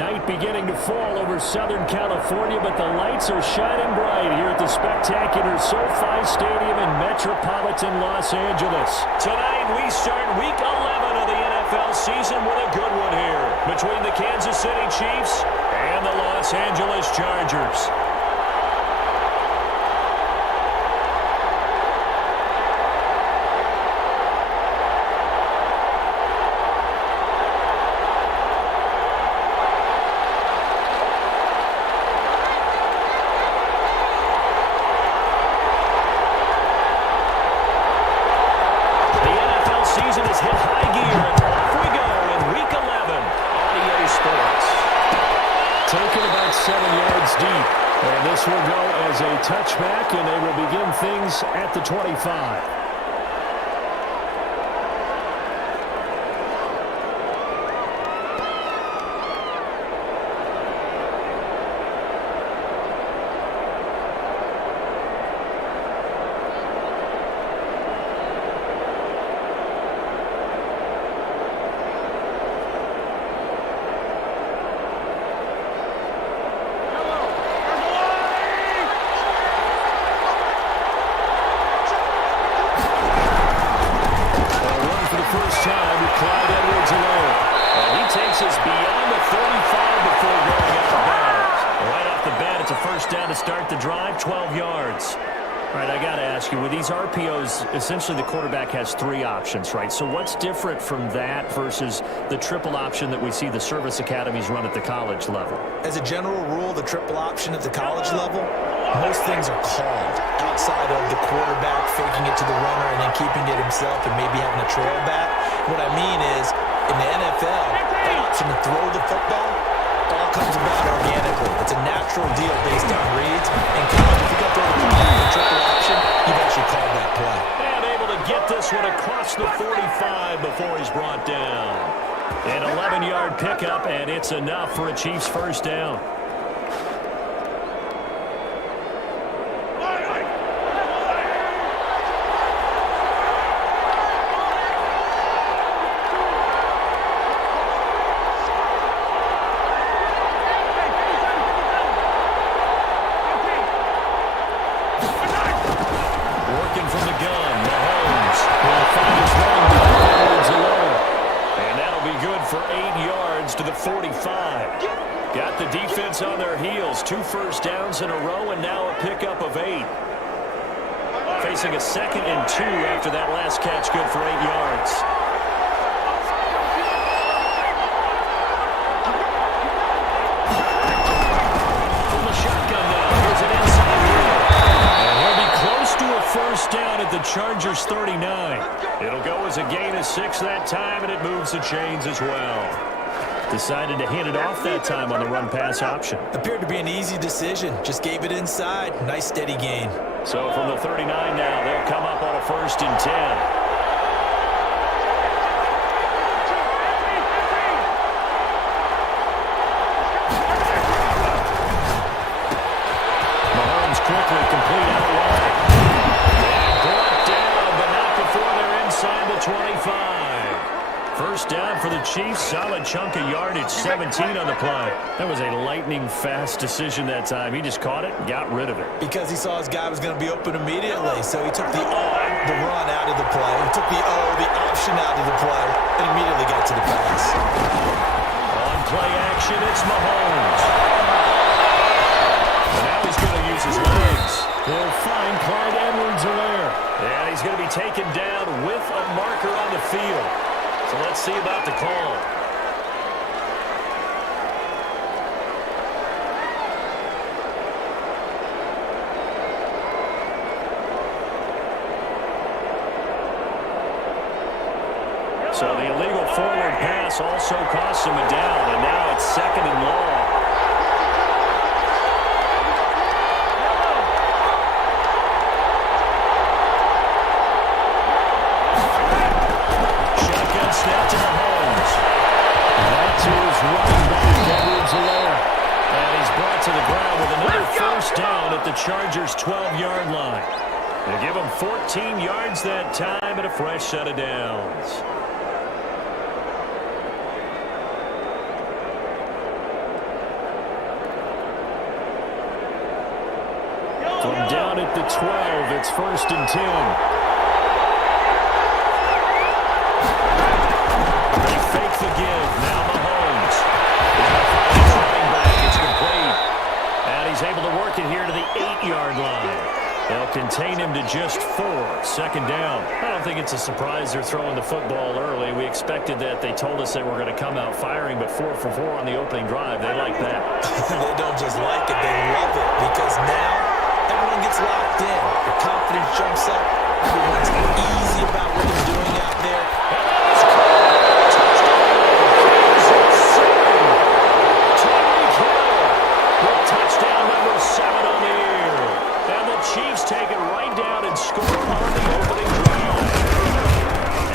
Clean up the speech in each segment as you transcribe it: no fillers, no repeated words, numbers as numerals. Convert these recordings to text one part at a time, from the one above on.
Night beginning to fall over Southern California, but the lights are shining bright here at the spectacular SoFi Stadium in metropolitan Los Angeles. Tonight, we start Week 11 of the NFL season with a good one here between the Kansas City Chiefs and the Los Angeles Chargers. This will go as a touchback, and they will begin things at the 25. Essentially, the quarterback has three options, right? So what's different from that versus the triple option that we see the service academies run at the college level? As a general rule, the triple option at the college level, most things are called outside of the quarterback faking it to the runner and then keeping it himself and maybe having a trail back. What I mean is, in the NFL, the option to throw the football all comes about organically. It's a natural deal based on reads. In college, if you got to throw the football in the triple option, you've actually called that play. Get this one across the 45 before he's brought down. An 11-yard pickup, and it's enough for a Chiefs first down. On their heels, 2 first downs in a row, and now a pickup of 8. Facing a 2nd and 2 after that last catch, good for 8 yards. From the shotgun now, here's an inside hitter. And he'll be close to a first down at the Chargers 39. It'll go as a gain of 6 that time, and it moves the chains as well. Decided to hand it off that time on the run-pass option. Appeared to be an easy decision. Just gave it inside. Nice steady gain. So from the 39 now, they'll come up on a 1st and 10. Mahomes quickly complete out wide. Brought down, but not before they're inside the 25. First down for the Chiefs. Solid chunk of yardage, 17 on the play. That was a lightning-fast decision that time. He just caught it and got rid of it. Because he saw his guy was going to be open immediately, so he took the run out of the play. He took the option out of the play, and immediately got to the pass. On play action, it's Mahomes. And now he's going to use his legs. They'll find Clyde Edwards-Helaire. And he's going to be taken down with a marker on the field. So let's see about the call. So the illegal forward pass also costs him a down, and now it's 2nd and long. Snap to Mahomes. That to his running back, Edwards-Helaire. And he's brought to the ground with another first down at the Chargers' 12-yard line. They give him 14 yards that time and a fresh set of downs. at the 12. It's 1st and 10. They fake the give. Now Mahomes. He's running back. It's complete. And he's able to work it here to the 8-yard line. They'll contain him to just 4. 2nd down. I don't think it's a surprise they're throwing the football early. We expected that. They told us they were going to come out firing, but 4 for 4 on the opening drive. They like that. They don't just like it. They love it because now everyone gets locked in. Their confidence jumps up. Everyone's easy about what they're doing out there. Touchdown number 7 on the year. And the Chiefs take it right down and score on the opening drive.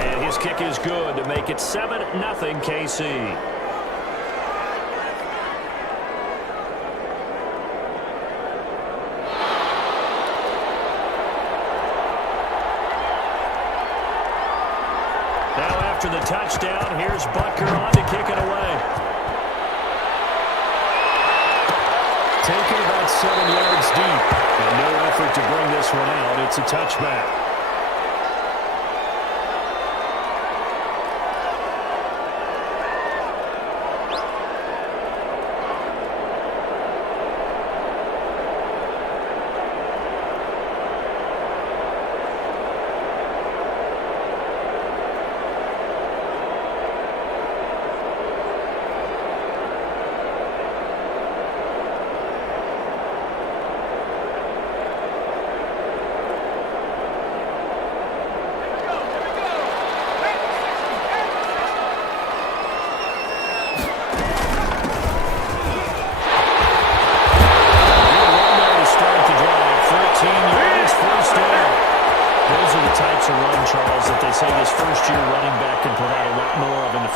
And his kick is good to make it 7-0 KC. Now after the touchdown, here's Butker on to kick it away. Taken about 7 yards deep. And no effort to bring this one out. It's a touchback.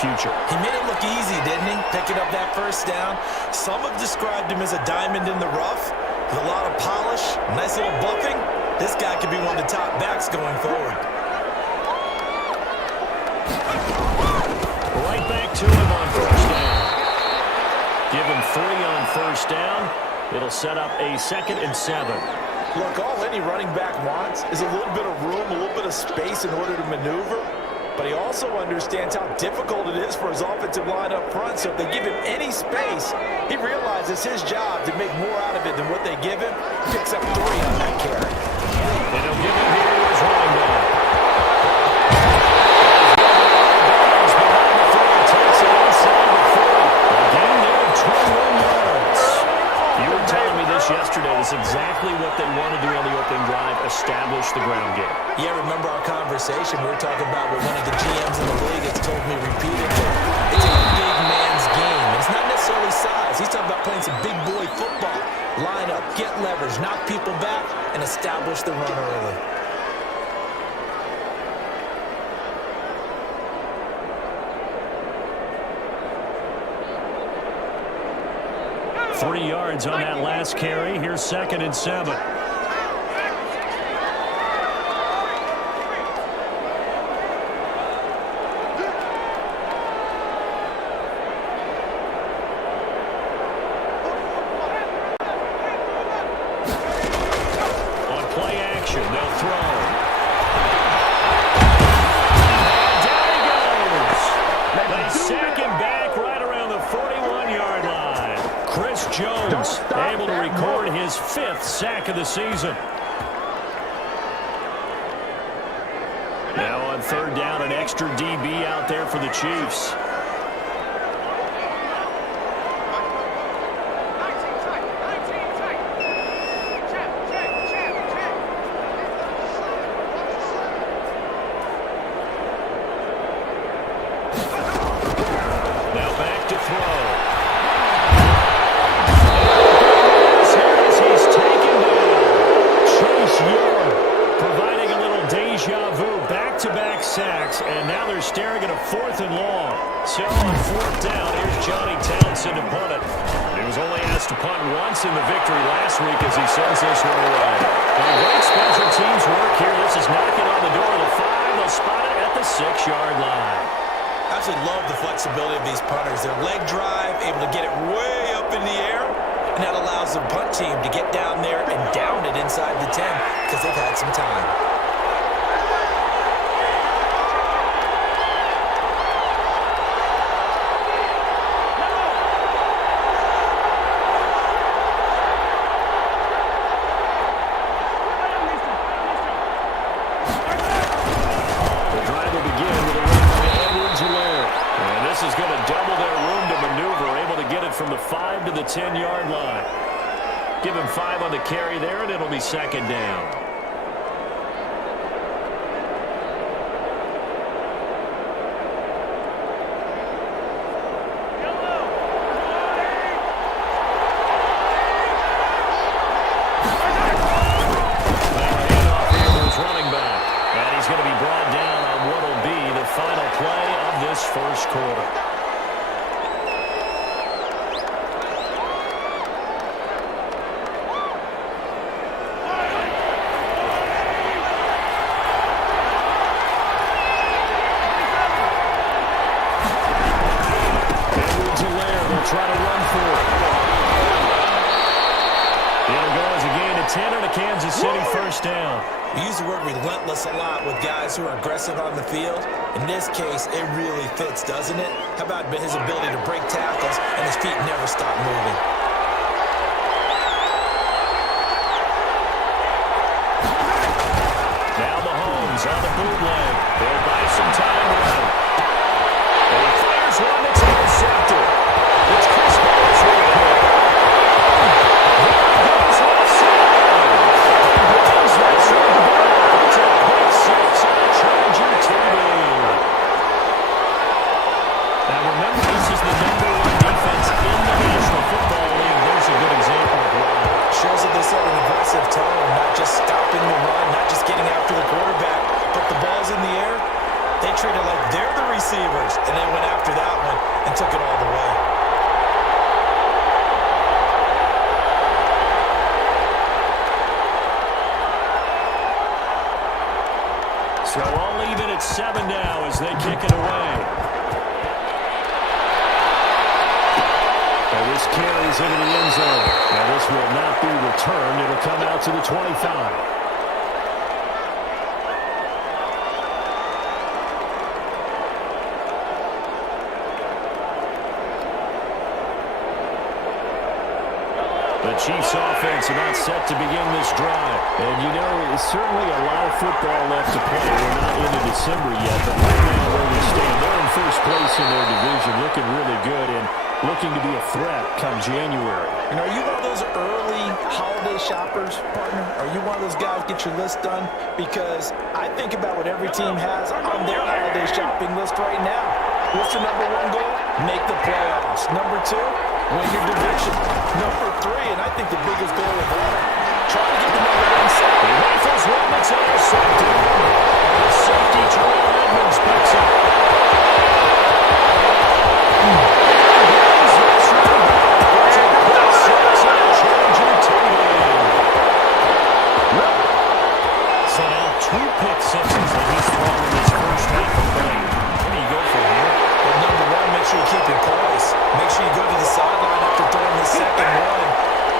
He made it look easy, didn't he? Picking up that 1st down. Some have described him as a diamond in the rough with a lot of polish, nice little buffing. This guy could be one of the top backs going forward. Right back to him on 1st down. Give him 3 on 1st down. It'll set up a 2nd and 7. Look, all any running back wants is a little bit of room, a little bit of space in order to maneuver. But he also understands how difficult it is for his offensive line up front. So if they give him any space, he realizes his job to make more out of it than what they give him. Picks up 3 on that carry. And he'll give him here to his running back. Takes it inside the 40. Again, there, 21 yards. You were telling me this yesterday. That's exactly what they want to do on the opening drive, establish the ground game. Yeah, remember our conversation? We were talking about what one of the GMs in the league has told me repeatedly. It's a big man's game. It's not necessarily size. He's talking about playing some big boy football. Line up, get leverage, knock people back, and establish the run early. Three yards on that last carry. Here's 2nd and 7. On play action, they'll throw. And down he goes. They sack him back right around the 41-yard line. Chris Jones able to record his 5th sack of the season. Now on 3rd down, an extra DB out there for the Chiefs. Now back to throw. Providing a little deja vu, back-to-back sacks, and now they're staring at a 4th and long. So on 4th down, here's Johnny Townsend to punt it. He was only asked to punt once in the victory last week as he sends this one away. And great special teams work here. This is knocking on the door of the 5. They'll spot it at the 6-yard line. I absolutely love the flexibility of these punters. Their leg drive, able to get it way up in the air, And that allows the punt team to get down there and down it inside the 10 because they've had some time. From the 5 to the 10-yard line. Give him 5 on the carry there, and it'll be second down. Running back, and he's going to be brought down on what will be the final play of this first quarter. Try to run for it. It'll go as a gain of 10 and a Kansas City first down. We use the word relentless a lot with guys who are aggressive on the field. In this case, it really fits, doesn't it? How about his ability to break tackles and his feet never stop moving? Now Mahomes on the bootleg. They'll buy some time around. And he fires one that's intercepted. It's Chris Harris right there. There goes left side. Browns return the ball to pick 6 on Charger TV. Now remember, this is the #1 defense in the National Football League. There's a good example of why. Shows that they set an aggressive tone, not just stopping the run, not just getting after the quarterback, but the ball's in the air. They treat it like they're the receivers, and they went after that one and took it all the way. So all even at 7 now as they kick it away. And this carries into the end zone. Now this will not be returned. It'll come out to the 25. The Chiefs offense about set to begin this drive. And you know, it's certainly a lot of football left to play. We're not into December yet, but right now where we stand, they're in first place in their division, looking really good and looking to be a threat come January. And are you one of those early holiday shoppers, partner? Are you one of those guys get your list done? Because I think about what every team has on their holiday shopping list right now. What's the #1 goal? Make the playoffs. #2, win your division. #3, and I think the biggest goal of all, try to get the #1 seed. He rifles one that's intercepted. The safety, Terrell Edmonds, picks up. So now 2 pick sixes that he's thrown in his first half of play. Where do you go from here? Well, #1, make sure you keep your poise. Make sure you go to the sideline after throwing the second one,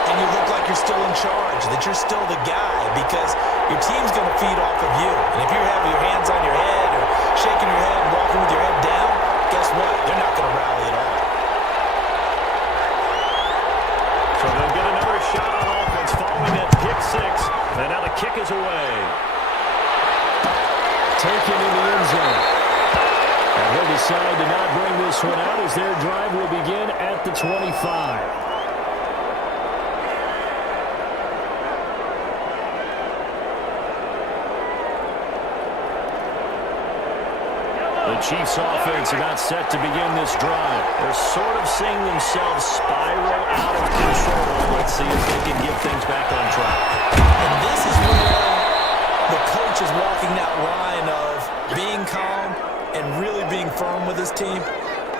and you look like you're still in charge, that you're still the guy, because your team's going to feed off of you. And if you're having your hands on your head or shaking your head and walking with your head down, guess what? They're not going to rally at all. So they'll get another shot on offense following that pick 6. And now the kick is away. Taken in the end zone. And they'll decide to not bring this one out as their drive will begin at the 25. The Chiefs offense about set to begin this drive. They're sort of seeing themselves spiral out of control. Let's see if they can get things back on track. And this is where the coach is walking that line of being calm and really being firm with his team.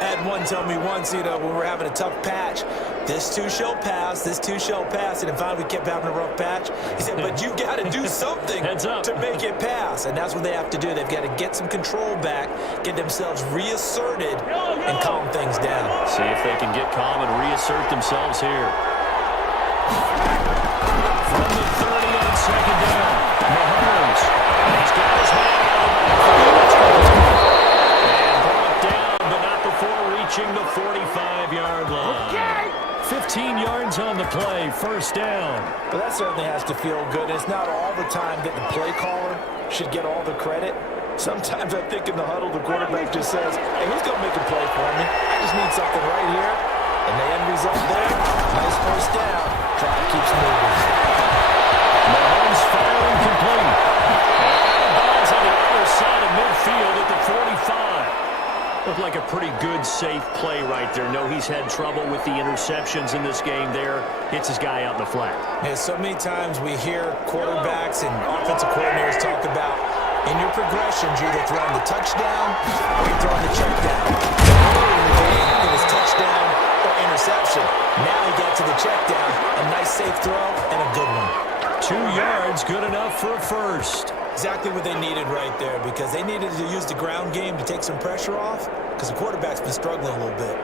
I had one tell me once, when we're having a tough patch, this too shall pass, this too shall pass. And finally we kept having a rough patch. He said, but you got to do something to make it pass. And that's what they have to do. They've got to get some control back, get themselves reasserted, and calm things down. See if they can get calm and reassert themselves here. From the 30 on second down, Mahomes. He's got his man out of the backfield. That's complete. And brought down, but not before reaching the 45-yard line. Okay. 15 yards on the play, first down. But that certainly has to feel good. It's not all the time that the play caller should get all the credit. Sometimes I think in the huddle, the quarterback just says, hey, who's going to make a play for me? I just need something right here. And the end result there, nice first down. Drive keeps moving. Mahomes firing complete. And balls on the other side of midfield at the 45. Looked like a pretty good, safe play right there. No, he's had trouble with the interceptions in this game there. Hits his guy out in the flat. Yeah, so many times we hear quarterbacks and offensive coordinators talk about in your progressions, you're either throwing the touchdown or you're throwing the check down. It was touchdown or interception. Now he got to the check down. A nice safe throw and a good one. 2 yards, good enough for a first. Exactly what they needed right there, because they needed to use the ground game to take some pressure off, because the quarterback's been struggling a little bit.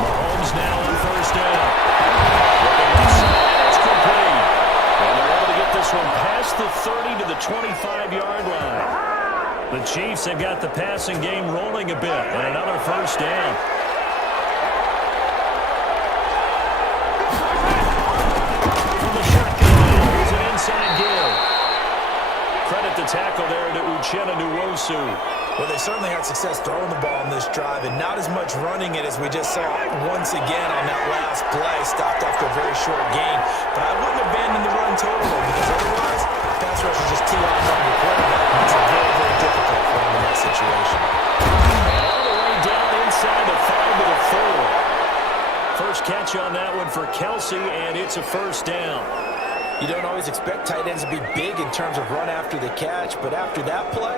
Mahomes now on first down. It's complete. And they're able to get this one past the 30 to the 25-yard line. The Chiefs have got the passing game rolling a bit, and another first down. From the shotgun, here's an inside give. Credit the tackle there to Uchenna Nwosu. Well, they certainly had success throwing the ball on this drive, and not as much running it as we just saw once again on that last play, stopped after a very short gain. But I wouldn't abandon the run totally, because otherwise, pass rush is just too high on the quarterback. Makes it very, very difficult for him in that situation. All the way down inside the 5 to the 4. First catch on that one for Kelsey, and it's a first down. You don't always expect tight ends to be big in terms of run after the catch, but after that play,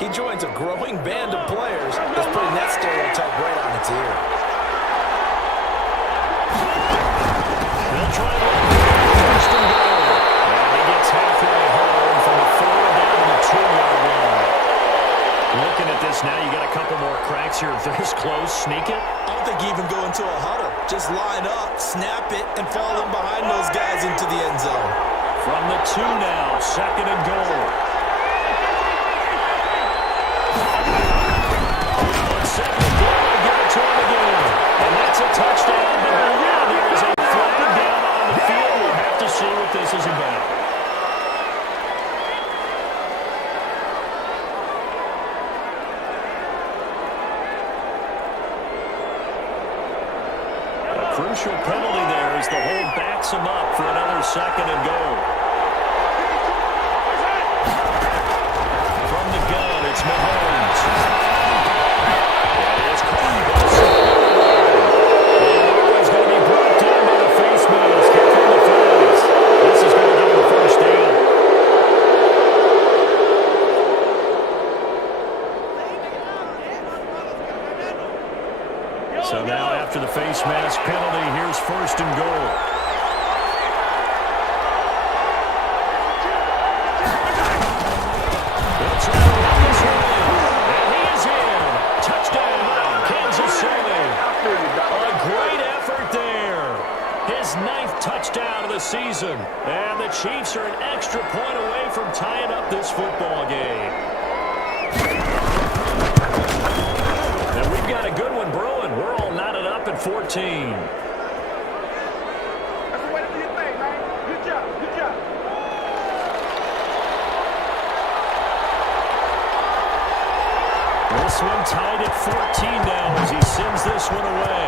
he joins a growing band of players that's putting that stereotype right on its ear. They'll try to first and goal. And he gets halfway home from the 4 down to the 2-yard line. Looking at this now, you got a couple more cracks here. If they're this close, sneak it. I don't think you even go into a huddle. Just line up, snap it, and fall in behind those guys into the end zone. From the 2 now, second and goal. On second and goal, they give it to him again. And that's a touchdown. But now there is a flag down on the field. We'll have to see what this is about. Crucial penalty there as the hold backs him up for another second and goal. From the gun, it's Mahomes. It's he's going to be brought down by the face mask. Here come the flags. This is going to give him the first down. So now after the face mask penalty, here's first and goal. They'll try to lock his way. And he is in. Touchdown, Kansas City. A great effort there. His 9th touchdown of the season. And the Chiefs are an extra point away from tying up this football game. And we've got a good one brewing. We're all knotted up at 14. That's the way to do your thing, man. Good job, good job. This one tied at 14 now as he sends this one away.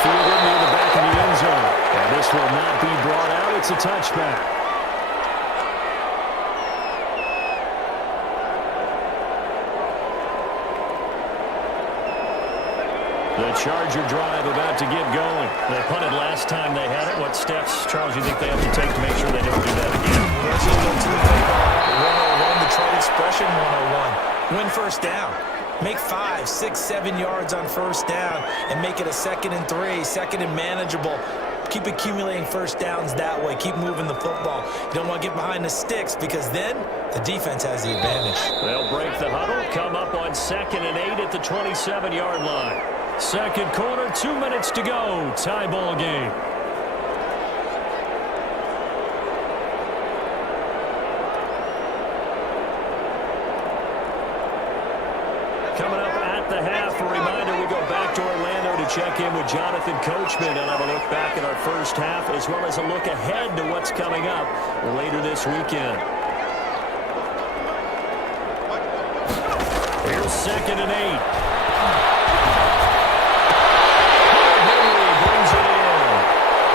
Fielded near the back of the end zone. And this will not be brought out. It's a touchback. The Charger drive about to get going. They punted last time they had it. What steps, Charles, you think they have to take to make sure they don't do that again? Let's just go to the 101, the trade expression 101. Win first down. Make 5, 6, 7 yards on first down and make it a 2nd and 3, second and manageable. Keep accumulating first downs that way. Keep moving the football. You don't want to get behind the sticks because then the defense has the advantage. They'll break the huddle, come up on 2nd and 8 at the 27-yard line. Second quarter, 2 minutes to go. Tie ball game. Coming up at the half, a reminder, we go back to Orlando to check in with Jonathan Coachman and have a look back at our first half as well as a look ahead to what's coming up later this weekend. Here's 2nd and 8. Henry brings it in.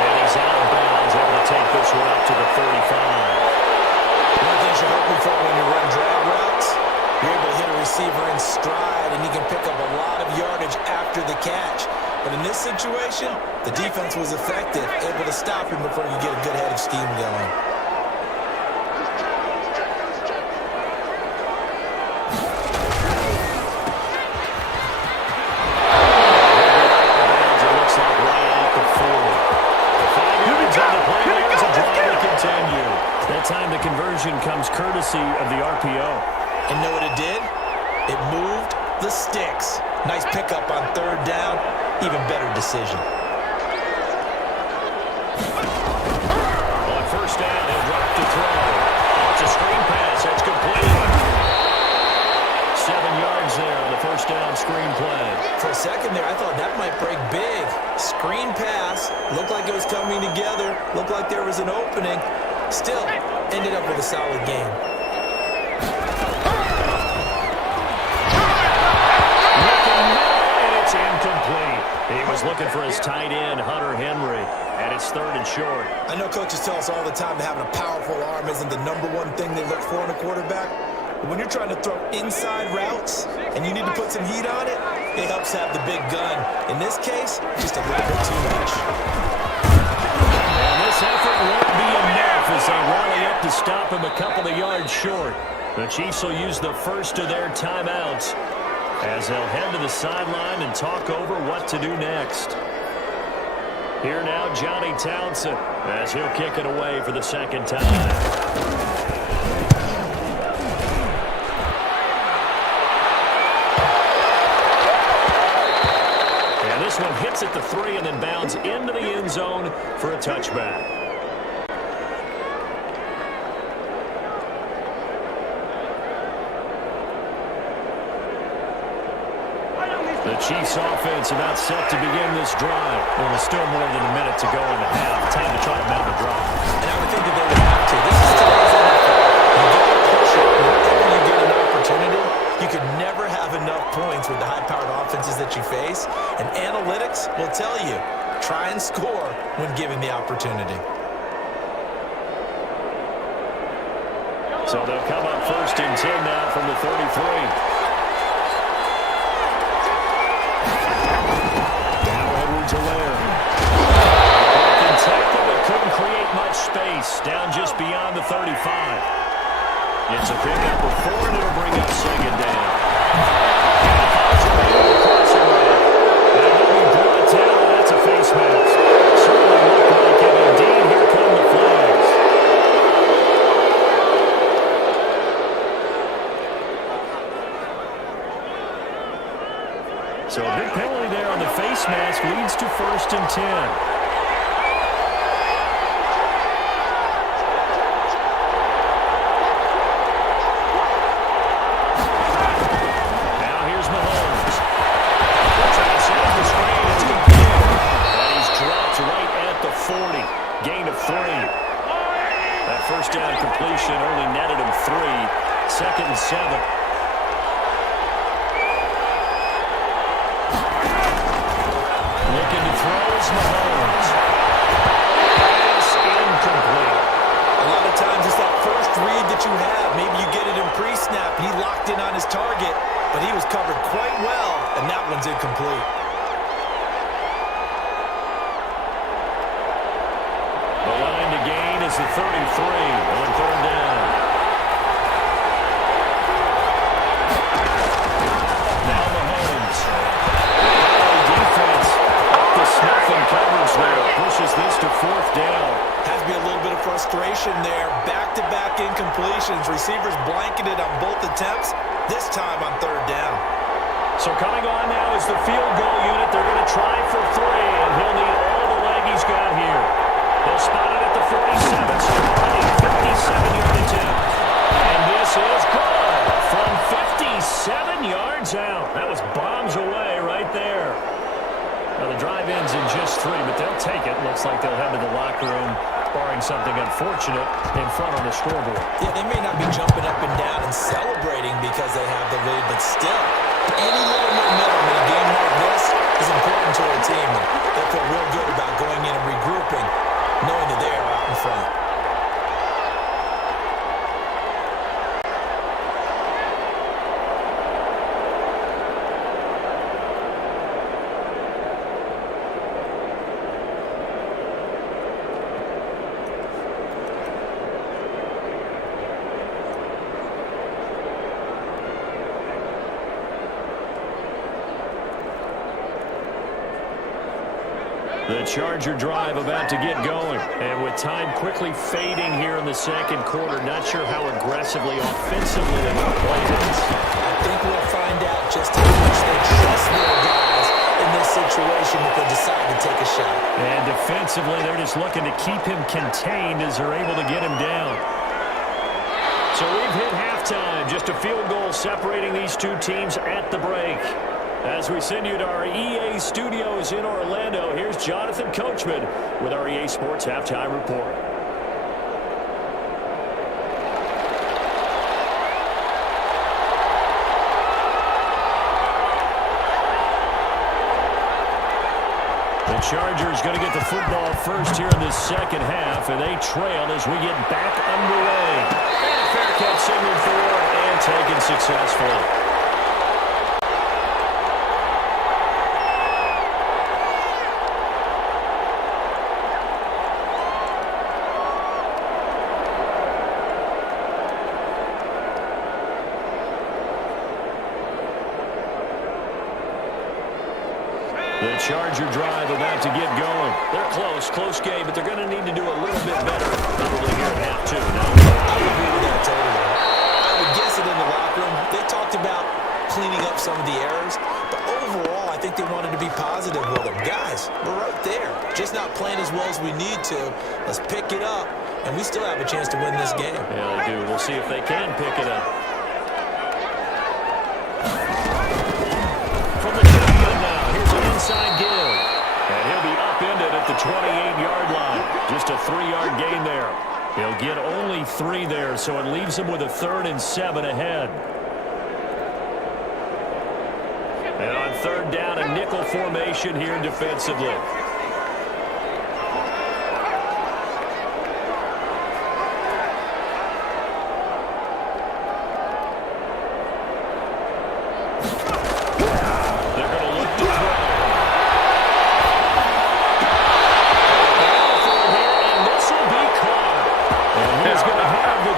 And he's out of bounds, able to take this one up to the 35. One thing you're hoping for when you run drag routes, you're able to hit a receiver in stride, and he can pick up a lot of yardage after the catch. But in this situation, the defense was effective, able to stop him before you get a good head of steam going. It looks like right at the 40. 5 yards on the play. There's a drive to continue. That time the conversion comes courtesy of the RPO. And know what it did? It moved the sticks. Nice pickup on 3rd down. Even better decision. On 1st down, he'll drop to throw. It's a screen pass. That's complete. 7 yards there on the 1st down screen play. For a second there, I thought that might break big. Screen pass. Looked like it was coming together. Looked like there was an opening. Still, ended up with a solid game. Incomplete. He was looking for his tight end, Hunter Henry, and it's 3rd and short. I know coaches tell us all the time that having a powerful arm isn't the #1 thing they look for in a quarterback. But when you're trying to throw inside routes and you need to put some heat on it, it helps have the big gun. In this case, just a little bit too much. And this effort won't be enough as they rally up to stop him a couple of yards short. The Chiefs will use the first of their timeouts as they'll head to the sideline and talk over what to do next. Here now, Johnny Townsend, as he'll kick it away for the 2nd time. And this one hits at the 3 and then bounds into the end zone for a touchback. The Chiefs offense about set to begin this drive. Well, there's still more than a minute to go in the half. Time to try to mount a drive. And I would think that they would have to. This is today's NFL. You got to push it whenever you get an opportunity. You could never have enough points with the high-powered offenses that you face. And analytics will tell you, try and score when given the opportunity. So they'll come up 1st and 10 now from the 33. Couldn't create much space. Down just beyond the 35. It's a pickup of 4, and it'll bring up 2nd down. That's a face mask. Certainly looked like it. Indeed, here come the flags. So a big penalty there on the face mask leads to 1st and 10. Gain of 3. That 1st down completion only netted him 3. 2nd and 7. Looking to throw is Mahomes. Pass incomplete. A lot of times it's that first read that you have. Maybe you get it in pre-snap. He locked in on his target, but he was covered quite well, and that one's incomplete. Is the 33 on 3rd down. Now Mahomes. The defense up the snuff and coverage there. Pushes this to situation there. Back-to-back incompletions. Receivers blanketed on both attempts, this time on third down. So coming on now is the field goal unit. They're going to try for 3, and he'll need all the leg he's got here. They'll spot it at the 47, so a 57-yard attempt. And this is good from 57 yards out. That was bombs away right there. Now the drive ends in just 3, but they'll take it. Looks like they'll head to the locker room, barring something unfortunate in front on the scoreboard. Yeah, they may not be jumping up and down and celebrating because they have the lead, but still, any little momentum in a game like this is important to a team. They feel real good about going in and regrouping, knowing that they are out in front. The Charger drive about to get going. And with time quickly fading here in the second quarter, not sure how aggressively, offensively they want to play this. I think we'll find out just how much they trust their guys in this situation if they decide to take a shot. And defensively, they're just looking to keep him contained as they're able to get him down. So we've hit halftime. Just a field goal separating these two teams at the break. As we send you to our EA studios in Orlando, here's Jonathan Coachman with our EA Sports Halftime Report. The Chargers going to get the football first here in this second half, and they trail as we get back underway. And a fair catch signaled for and taken successfully. The Charger drive about to get going. They're close game, but they're going to need to do a little bit better probably here at half 2. Now, I would agree with that totally. I would guess it in the locker room. They talked about cleaning up some of the errors, but overall, I think they wanted to be positive with them. Guys, we're right there. Just not playing as well as we need to. Let's pick it up, and we still have a chance to win this game. Yeah, they do. We'll see if they can pick it up. From the shotgun now, here's an inside give. And he'll be upended at the 28-yard line. Just a 3-yard gain there. He'll get only 3 there, so it leaves him with a 3rd and 7 ahead. And on 3rd down, a nickel formation here defensively.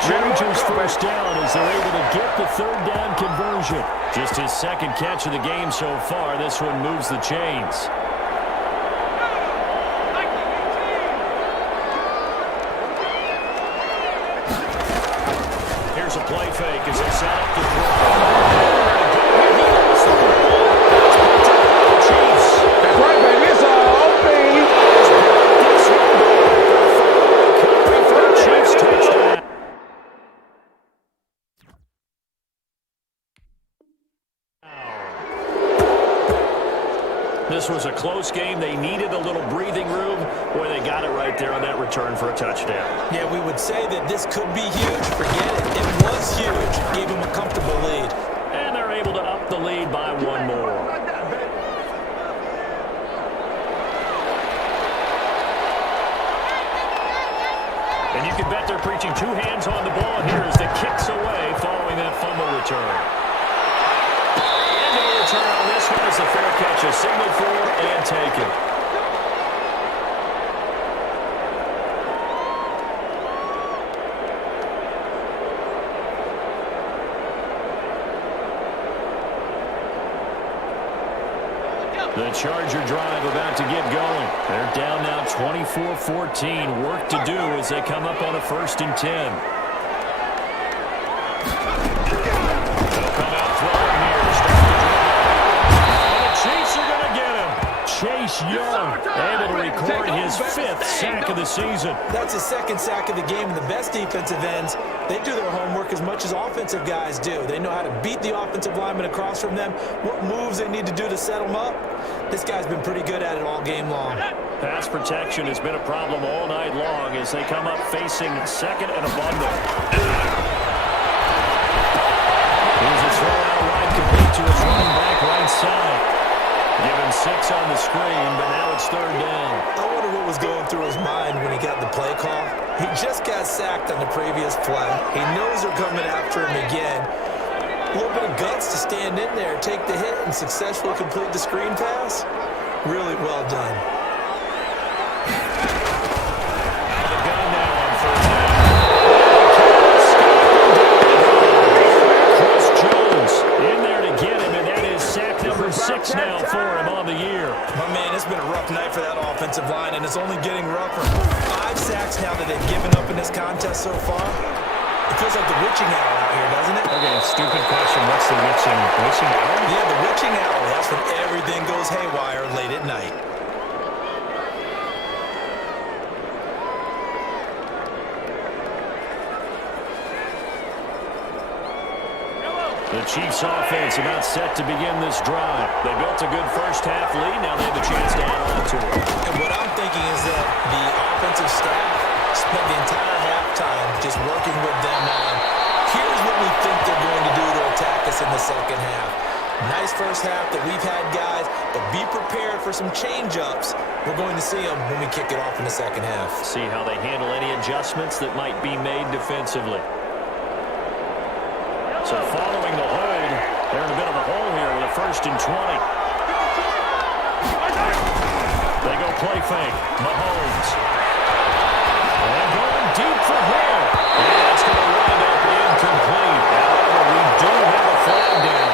Chargers first down as they're able to get the 3rd down conversion. Just his 2nd catch of the game so far. This one moves the chains. Here's a play fake as they set up the throw. That's right, baby. It's all baby. Chiefs touchdown. This was a close game. They needed a little breathing room. Boy, they got it right there on that return for a touchdown. Yeah, we would say that this could be huge. Forget it. It was huge. Gave them a comfortable lead. And they're able to up the lead by 1 more. And you can bet they're preaching 2 hands on the ball here as the kicks away following that fumble return. Turn on this one as the fair catch is signaled for and taken. The Charger drive about to get going. They're down now 24-14. Work to do as they come up on a 1st and 10. They'll come out throwing here. Start the drive. And the Chiefs are going to get him. Chase Young able to record his 5th sack of the season. That's his 2nd sack of the game, and the best defensive ends, they do their homework as much as offensive guys do. They know how to beat the offensive lineman across from them, what moves they need to do to set them up. This guy's been pretty good at it all game long. Pass protection has been a problem all night long as they come up facing 2nd and a bundle. Here's a throw out wide, complete to his running back right side. Given 6 on the screen, but now it's 3rd down. I wonder what was going through his mind when he got the play call. He just got sacked on the previous play. He knows they're coming after him again. A little bit of guts to stand in there, take the hit, and successfully complete the screen pass. Really well done. Out of the gun now on 1st down. Chris Jones in there to get him, and that is sack number 6 now for him on the year. My man, it's been a rough night for that offensive line, and it's only getting rougher. 5 sacks now that they've given up in this contest so far. It feels like the witching hour out here, doesn't it? Okay, stupid question. What's the witching hour? Yeah, the witching hour. That's when everything goes haywire late at night. The Chiefs offense about set to begin this drive. They built a good first half lead. Now they have a chance to add on to it. And what I'm thinking is that the offensive staff spent the entire halftime just working with them on, here's what we think they're going to do to attack us in the second half. Nice first half that we've had, guys, but be prepared for some change-ups. We're going to see them when we kick it off in the second half. See how they handle any adjustments that might be made defensively. So following the hold, they're in a bit of a hole here with a 1st and 20. They go play fake. Mahomes. And going deep for him. And that's going to wind up incomplete. However, we do have a flag down.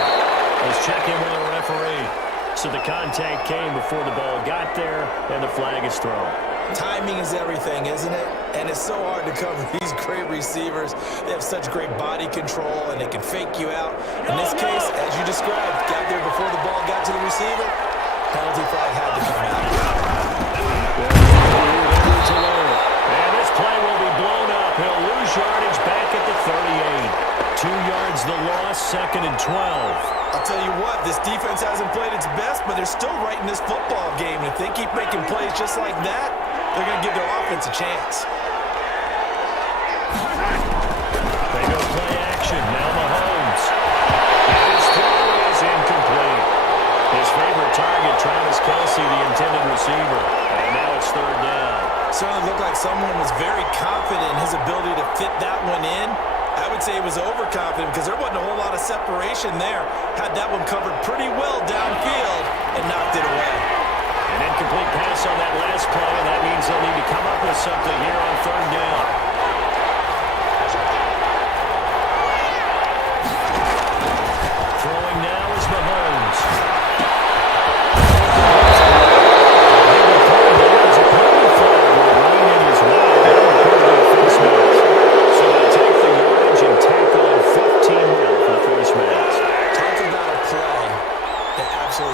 Let's check in with the referee. So the contact came before the ball got there, and the flag is thrown. Timing is everything, isn't it? And it's so hard to cover these great receivers. They have such great body control, and they can fake you out. In this case, as you described, got there before the ball got to the receiver. Penalty flag had to come out. And this play will be blown up. He'll lose yardage back at the 38. 2 yards the loss, 2nd and 12. I'll tell you what, this defense hasn't played its best, but they're still right in this football game. And if they keep making plays just like that, they're going to give their offense a chance. They go play action. Now Mahomes. His throw is incomplete. His favorite target, Travis Kelce, the intended receiver. And now it's 3rd down. Certainly looked like someone was very confident in his ability to fit that one in. I would say he was overconfident because there wasn't a whole lot of separation there. Had that one covered pretty well downfield and knocked it away. An incomplete pass on that last play, and that means they'll need to come up with something here on 3rd down. Throwing now is Mahomes.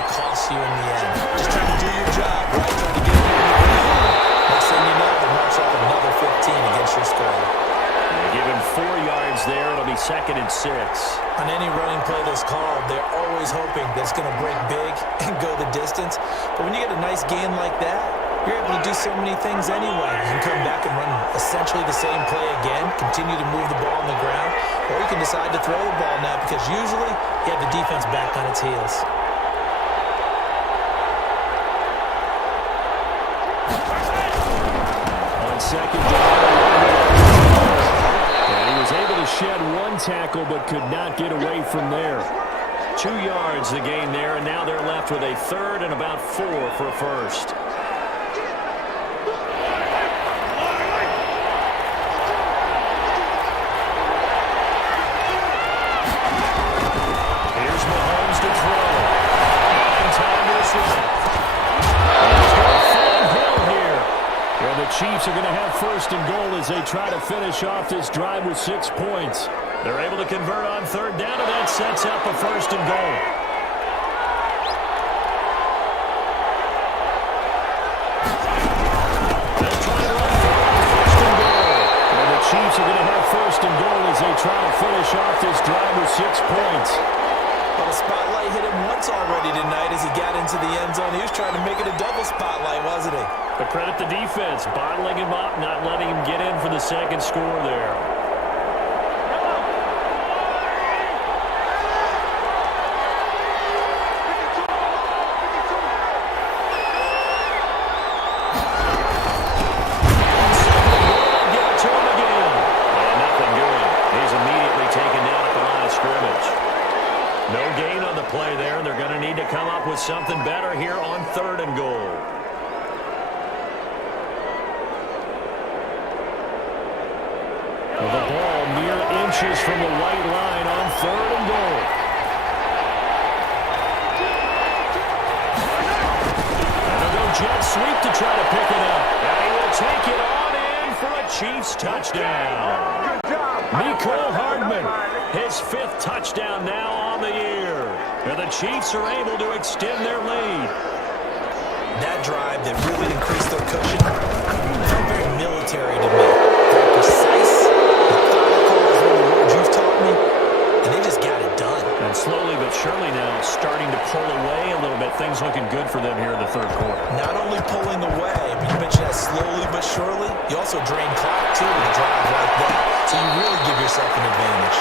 Cost you in the end. Just trying to do your job, right? Trying to get it in the ground. Next thing you know, they march off another 15 against your squad. Give him 4 yards there. It'll be 2nd and 6. On any running play that's called, they're always hoping that it's going to break big and go the distance. But when you get a nice gain like that, you're able to do so many things anyway. You can come back and run essentially the same play again, continue to move the ball on the ground, or you can decide to throw the ball now because usually you have the defense back on its heels. Second down. And he was able to shed 1 tackle but could not get away from there. 2 yards the gain there, and now they're left with a 3rd and about 4 for a 1st. Here's Mahomes to throw. 9 time to Chiefs are going to have first and goal as they try to finish off this drive with 6 points. They're able to convert on third down, and that sets up a first and goal. They're trying to run for first and goal. And the Chiefs are going to have first and goal as they try to finish off this drive with 6 points. Well, the spotlight hit him once already tonight as he got into the end zone. He was trying to make it a double spotlight, wasn't he? But credit the defense, bottling him up, not letting him get in for the second score there. Give it to him again. And nothing doing. He's immediately taken down at the line of scrimmage. No gain on the play there. They're going to need to come up with something better here on third and goal. Well, the ball mere inches from the white line on third and goal. And they'll go jet sweep to try to pick it up. And he will take it on in for a Chiefs touchdown. Mecole Hardman, his 5th touchdown now on the year. And the Chiefs are able to extend their lead. That drive that really increased their cushion felt very military to me. Very precise, methodical is one of the words you've taught me, and they just got it done. And slowly but surely now starting to pull away a little bit. Things looking good for them here in the third quarter. Not only pulling away, but you mentioned that slowly but surely, you also drain clock too with a drive like that. So you really give yourself an advantage.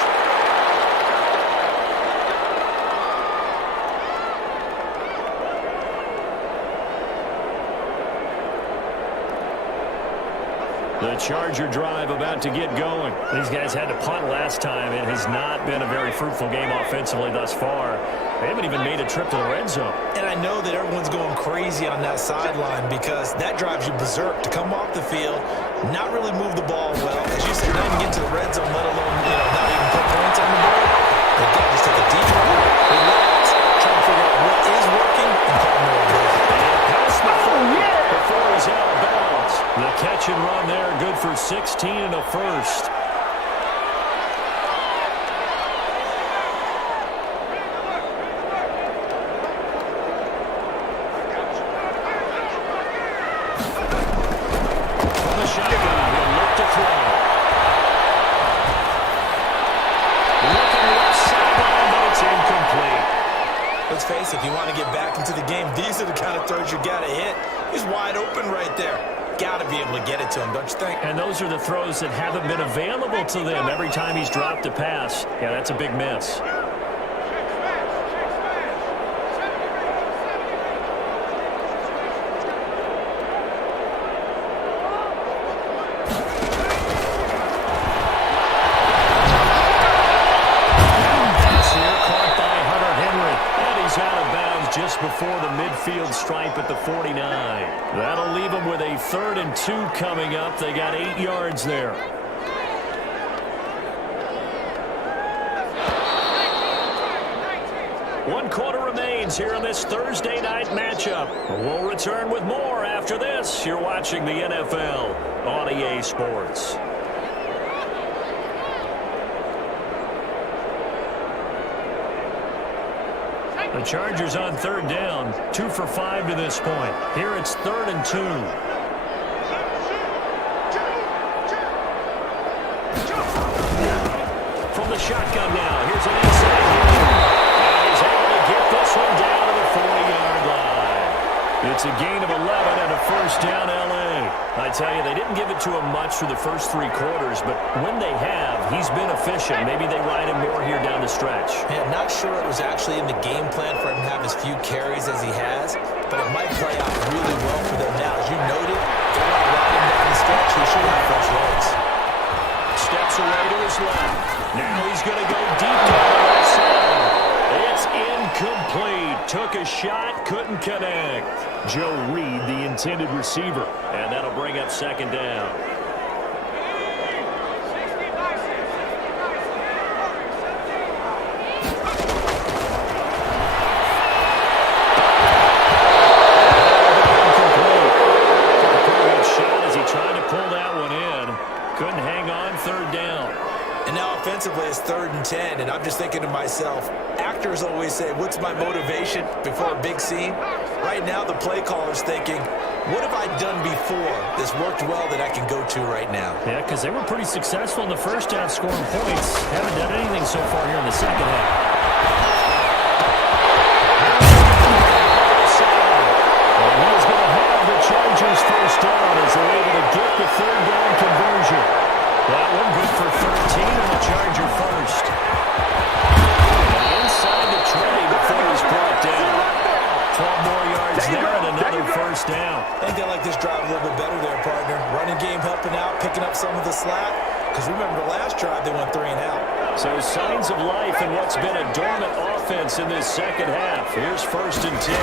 The Charger drive about to get going. These guys had to punt last time. It has not been a very fruitful game offensively thus far. They haven't even made a trip to the red zone. And I know that everyone's going crazy on that sideline because that drives you berserk to come off the field, not really move the ball well. As you said, not even get to the red zone, let alone, not even put points on the board. They've got to just take a deep breath, relax, try to figure out what is working, and put more of it. And pass the before he's out of bounds. The catch and run there, good for 16 and a first. From the shotgun, he'll look to throw. Looking left sideline, but it's incomplete. Let's face it, if you want to get back into the game, these are the kind of throws you got to hit. He's wide open right there. Got to be able to get it to him, don't you think? And those are the throws that haven't been available to them every time he's dropped a pass. Yeah, that's a big miss. Just before the midfield stripe at the 49. That'll leave them with a 3rd and 2 coming up. They got 8 yards there. One quarter remains here in this Thursday night matchup. We'll return with more after this. You're watching the NFL on EA Sports. The Chargers on third down, 2 for 5 to this point. Here it's 3rd and 2. From the shotgun now, here's an inside game. And he's able to get this one down to the 40-yard line. It's a gain of 11 and a first down, LA. I tell you, they didn't give it to him much through the first 3 quarters, but when they have, he's been efficient. Maybe they ride him more here down the stretch. Man, not sure it was actually in the game plan for him to have as few carries as he has, but it might play out really well for them now. As you noted, they want to ride him down the stretch. He should have fresh legs. Steps away to his left. Now he's going to go deep down the left side. It's incomplete. Took a shot, couldn't connect. Joe Reed, the intended receiver. And that'll bring up 2nd down. Incomplete. Took a pretty good shot as he tried And I'm just thinking to myself, actors always say, what's my motivation before a big scene? Right now, the play caller's thinking, what have I done before that's worked well that I can go to right now? Yeah, because they were pretty successful in the first half scoring points. Haven't done anything so far here in the second half. And he is going to have the Chargers first down as they're able to get the third down conversion. That one good for 13 and the Charger first. And inside the 20 before he's brought down. 12 more yards there and another first down. I think they like this drive a little bit better there, partner. Running game helping out, picking up some of the slack. Because remember the last drive, they went 3 and out. So signs of life in what's been a dormant offense in this second half. Here's 1st and 10.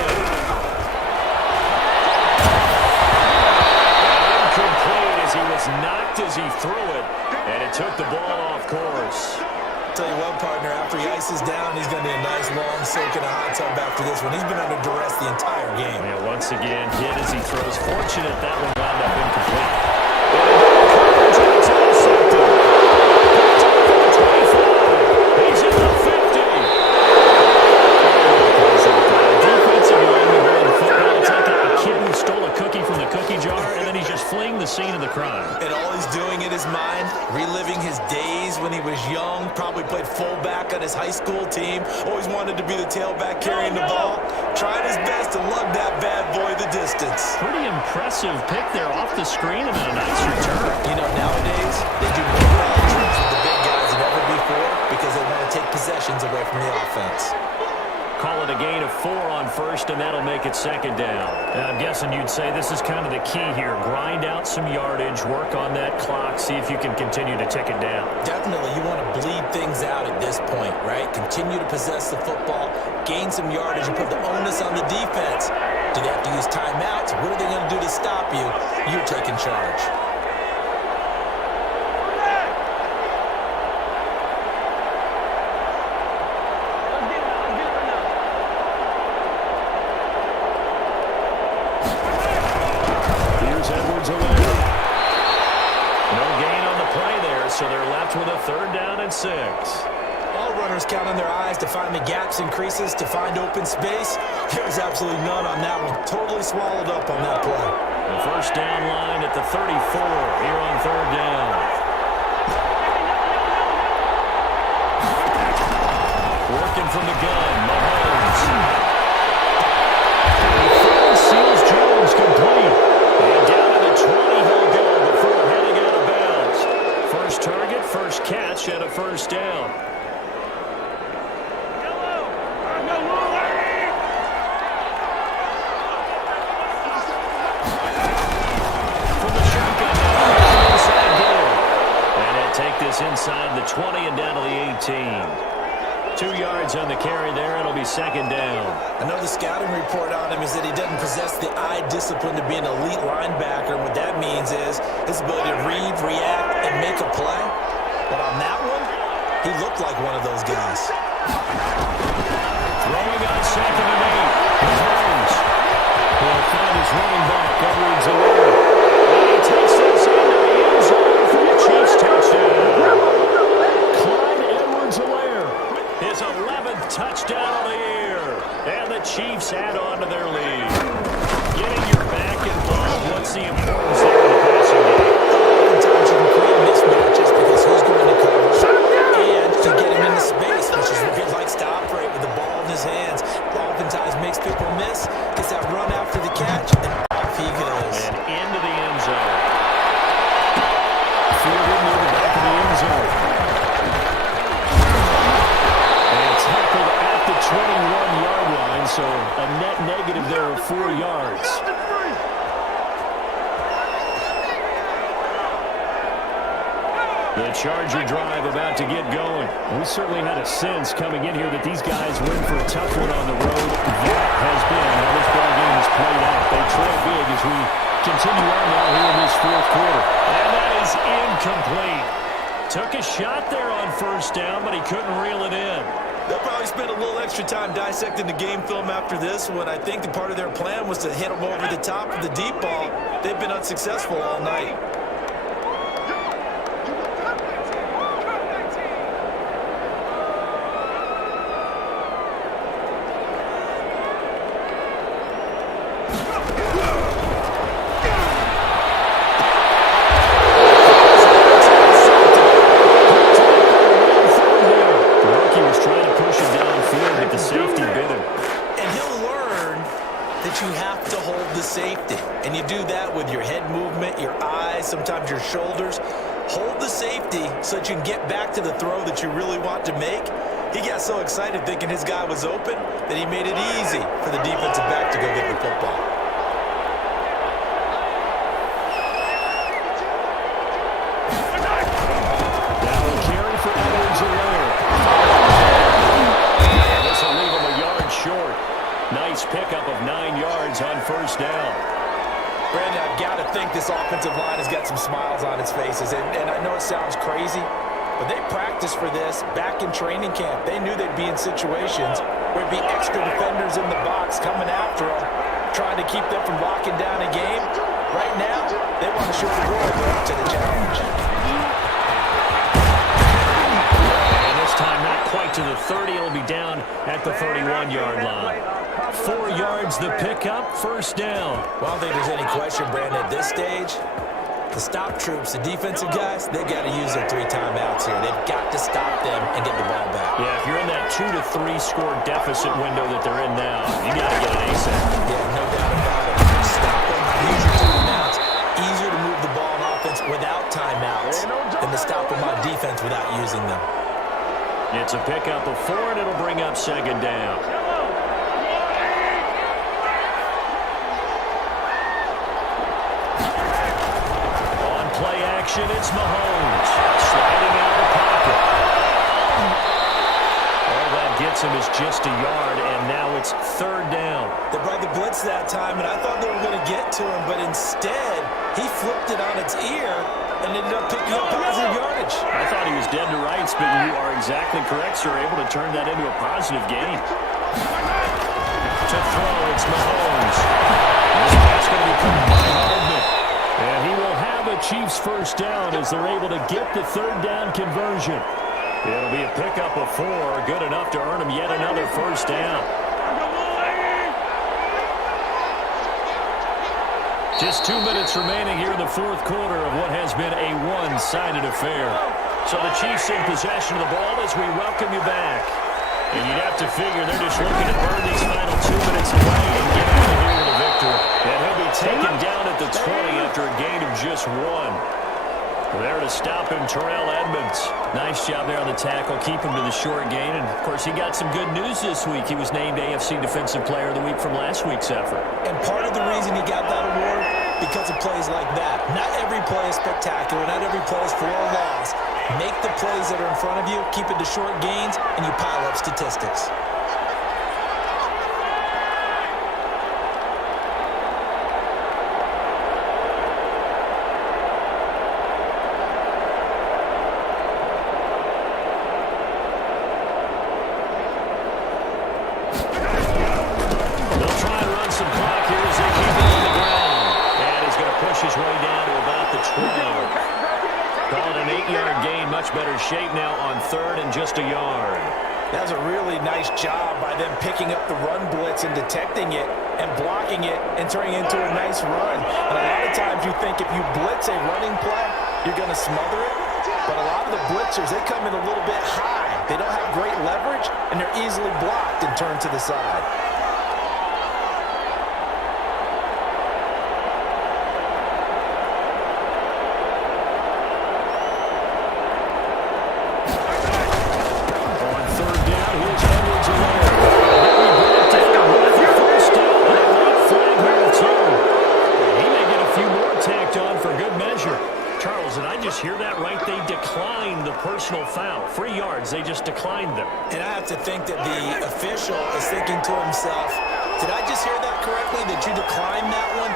Incomplete as he was knocked as he threw it. And it took the ball off course. Tell you what, partner, after he ices down, he's going to be a nice long soak in a hot tub after this one. He's been under duress the entire game. Yeah, once again, hit as he throws. Fortunate that one wound up incomplete. He's in the 50. Defensive lineman in football, it's like a kid who stole a cookie from the cookie jar, and then he's just fleeing the scene of the crime. And all he's doing in his mind, reliving his days when he was young, probably played fullback on his high school team, always wanted to be the tailback carrying the ball, trying his best to lug that bad boy the distance. Pretty impressive pick there off the screen and a nice return. You know, nowadays, they do more ball trips with the big guys than ever before because they want to take possessions away from the offense. Call it a gain of 4 on 1st, and that'll make it 2nd down. I'm guessing you'd say this is kind of the key here. Grind out some yardage, work on that clock, see if you can continue to tick it down. Definitely, you want to bleed things out at this point, right? Continue to possess the football, gain some yardage, and put the onus on the defense. Do they have to use timeouts? What are they going to do to stop you? You're taking charge. So they're left with a 3rd down and 6. All runners count on their eyes to find the gaps and creases, to find open space. There's absolutely none on that one. Totally swallowed up on that play. The first down line at the 34 here on 3rd down. Working from the gun, Mahomes. He seals Jones complete. And down to the 20 he'll go before heading out of bounds. First target, first catch, and a first down. From the shotgun, inside goal. And they'll take this inside the 20 and down to the 18. 2 yards on the carry there. It'll be 2nd down. I know the scouting report on him is that he doesn't possess the eye discipline to be an elite linebacker. What that means is his ability to read, react, and make a play. But on that one, he looked like one of those guys. Throwing on 2nd and 8. Mahomes. He'll find his running back, Edwards-Helaire. And he takes this into the end zone for the Chiefs touchdown. Clyde Edwards-Helaire, his 11th touchdown of the year. And the Chiefs add on to their lead. Getting your back involved, what's the importance there in the passing game? Oftentimes you can create mismatches because who's going to cover and to get him into space, which is what he likes to operate with the ball in his hands. Oftentimes makes people miss, gets that run after the catch, and off he goes. And into the end zone. Fielded near the back of the end zone. And tackled at the 21-yard line, so a net negative there of 4 yards. The Charger drive about to get going. We certainly had a sense coming in here that these guys were in for a tough one on the road. That has been how this ball game has played out. They trail big as we continue on now here in this 4th quarter. And that is incomplete. Took a shot there on 1st down, but he couldn't reel it in. They'll probably spend a little extra time dissecting the game film after this one. I think the part of their plan was to hit them over the top of the deep ball. They've been unsuccessful all night. means you have to hold the safety. And you do that with your head movement, your eyes, sometimes your shoulders. Hold the safety so that you can get back to the throw that you really want to make. He got so excited thinking his guy was open that he made it easy for the defensive back to go get the football. Now a carry for RSLR. This will leave him a yard short. Nice pickup of 9 yards on first down. Brandon, I've got to think this offensive line has got some smiles on its faces. And I know it sounds crazy, but they practiced for this back in training camp. They knew they'd be in situations where there'd be extra defenders in the box coming after them, trying to keep them from locking down a game. Right now, they want to show the world they're up to the challenge. And this time not quite to the 30. It'll be down at the 31-yard line. 4 yards the pickup, first down. Well, I don't think there's any question, Brandon, at this stage, the stop troops, the defensive guys, they've got to use their 3 timeouts here. They've got to stop them and get the ball back. Yeah, if you're in that 2 to 3 score deficit window that they're in now, you got to get an ASAP. Yeah, no doubt about it. Stop them, use your timeouts. Easier to move the ball on offense without timeouts than to stop them on defense without using them. It's a pickup of 4, and it'll bring up second down. Play action, it's Mahomes sliding out of the pocket. All that gets him is just a yard, and now it's third down. They brought the blitz that time, and I thought they were going to get to him, but instead, he flipped it on its ear and ended up picking up positive yardage. I thought he was dead to rights, but you are exactly correct, sir. Able to turn that into a positive gain. To throw, it's Mahomes. This pass going to be coming by Hardman. And he will have a Chiefs first down as they're able to get the third down conversion. It'll be a pickup of 4, good enough to earn him yet another first down. Just 2 minutes remaining here in the fourth quarter of what has been a one-sided affair. So the Chiefs in possession of the ball as we welcome you back. And you'd have to figure they're just looking to burn these final 2 minutes away and get out of here with a victory. And he'll be taken down at the 20 after a gain of just 1. There to stop him, Terrell Edmonds. Nice job there on the tackle. Keep him to the short gain. And, of course, he got some good news this week. He was named AFC Defensive Player of the Week from last week's effort. And part of the reason he got that award, because of plays like that. Not every play is spectacular. Not every play is for a loss. Make the plays that are in front of you, keep it to short gains, and you pile up statistics. They'll try to run some clock here as they keep it on the ground. And he's going to push his way down to about the 12. Call it an 8-yard gain. Much better shape now on third and just a yard. That was a really nice job by them picking up the run blitz and detecting it and blocking it and turning it into a nice run. And a lot of times you think if you blitz a running play, you're going to smother it. But a lot of the blitzers, they come in a little bit high. They don't have great leverage, and they're easily blocked and turned to the side. Hear that right? They declined the personal foul. 3 yards, they just declined them. And I have to think that the official is thinking to himself, did I just hear that correctly, that you declined that one?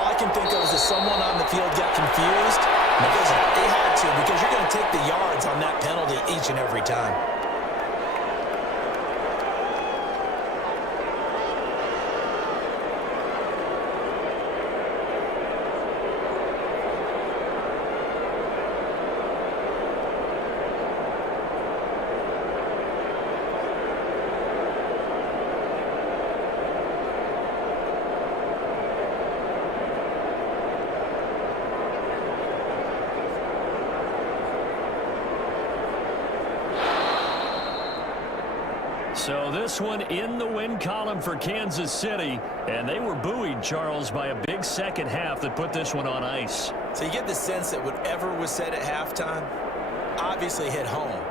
All I can think of is that someone on the field got confused because they had to, because you're going to take the yards on that penalty each and every time. This one in the win column for Kansas City, and they were buoyed, Charles, by a big second half that put this one on ice. So you get the sense that whatever was said at halftime obviously hit home.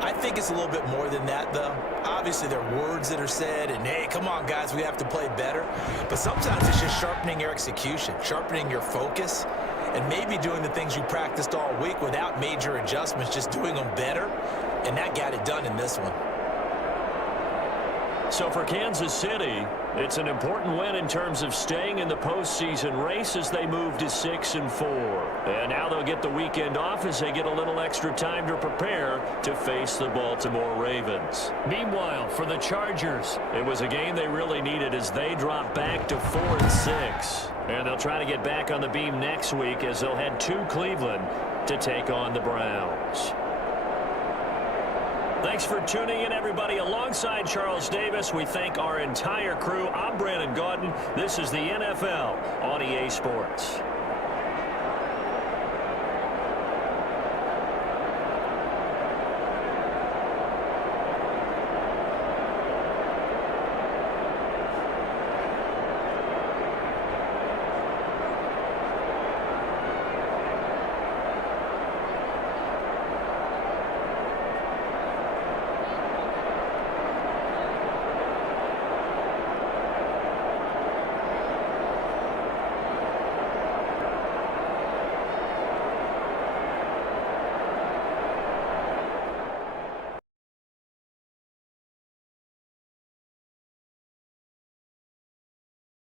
I think it's a little bit more than that, though. Obviously, there are words that are said, and, hey, come on, guys, we have to play better. But sometimes it's just sharpening your execution, sharpening your focus, and maybe doing the things you practiced all week without major adjustments, just doing them better, and that got it done in this one. So for Kansas City, it's an important win in terms of staying in the postseason race as they move to 6-4. And now they'll get the weekend off as they get a little extra time to prepare to face the Baltimore Ravens. Meanwhile, for the Chargers, it was a game they really needed as they drop back to 4-6. And they'll try to get back on the beam next week as they'll head to Cleveland to take on the Browns. Thanks for tuning in, everybody. Alongside Charles Davis, we thank our entire crew. I'm Brandon Gaudin. This is the NFL on EA Sports.